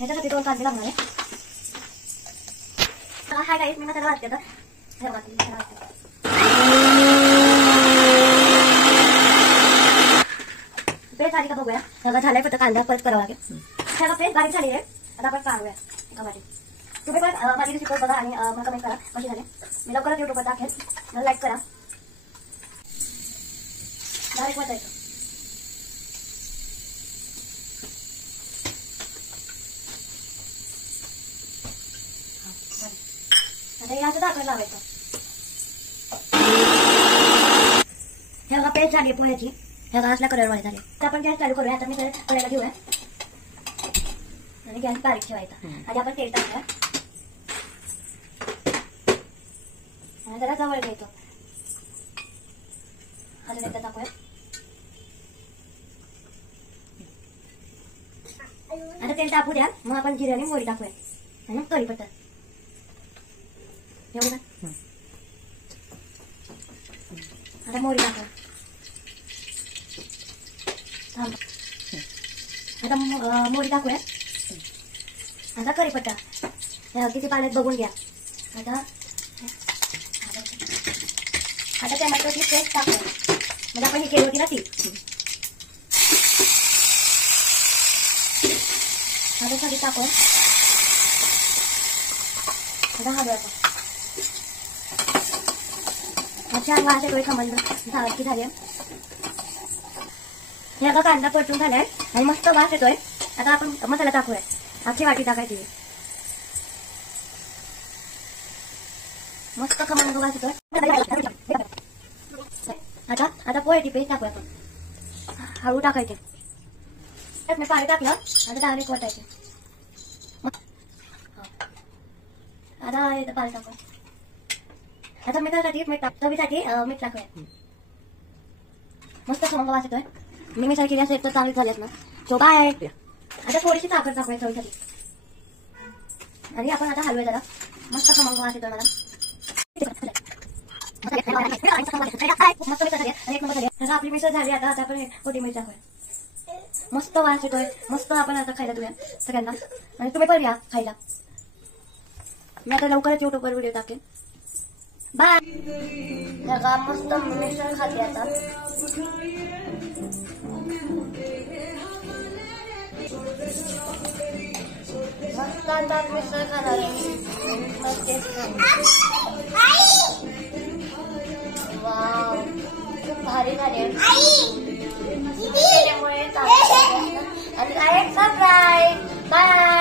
ह्याच्यासाठी 2 कांदे लागणार आहे. हाय गाईस, मी मसाला घालते आता. हे बघा मसाला घालते. पेस्ट झाली का बघूया. बघा झालाय, फक्त कांदा परत करावा लागेल. ह्याला पेस्ट बारीक झाली आहे. आता आपण काढूया एका वाटीत. तुम्ही पण माझी रेसिपी बघा आणि मला कमेंट करा कशी झाली. मी लवकरच युट्यूबवर टाकेल. मला लाईक करा. डायरेक्ट वाटायचं. आता हे असं दाखवायला लावायचं. हे बघा पेस्ट झाली पोह्याची. हे बघा असल्या कलरवाले झाले. तर आपण गॅस चालू करूया. आता मी करायला घेऊया आणि गॅस बारीक ठेवायचा. आणि आपण तेल टाकूया आणि जरा जवळ घ्यायचो. अजून एकदा टाकूया. आता तेल टाकू द्या. मग आपण जिरे आणि मोहरी टाकूया आणि कढीपत्ता एवढं. आता मोहरी टाकूया. आता मोहरी टाकूया. आता कढीपत्ता किती पाण्यात बघून घ्या. आता टोमॅटोची पेस्ट टाकूया. म्हणजे आपण ही केली होती ना ती. आता सगळी टाकूया. आता हलवायचं. छान वास येतोय. खमंग झाली. हे आता कांदा परतून झालाय आणि मस्त वास येतोय. आता आपण मसाला टाकूया. अख्खी वाटी टाकायची. मस्त खमंग वास येतोय. आता पोह्याची पेस्ट टाकूया. आपण हळू टाकायचे. मी पाणी टाकलं. आता डायरेक्ट वाटायचे. आता पाणी टाकूया. आता मिठासाठी मीठ चवीसाठी मीठ टाकूया. मस्त खमंग वास येतोय. मी मिसळ केली असेल तर चांगली झाली ना. So bye. आता थोडीशी साखर टाकूया चवीसाठी. आणि आपण आता हलवूया जरा. मस्त खमंग वास येतोय मला. मस्त मिसळ झाली. एक नंबर झाली. आता आपली मिसळ झाली. आता आपण कोथिंबीर मिरची टाकूया. मस्त वास येतोय. मस्त आपण आता खायला देऊया सगळ्यांना. आणि तुम्ही पण या खायला. मी आता लवकरच युट्यूबवर व्हिडिओ टाकेन. बाय. मस्त मिसळ खाते आता. मस्त आता मिसळ खाणार. वाव, खूप भारी झाले. केल्यामुळे आणि सबस्क्राईब. बाय.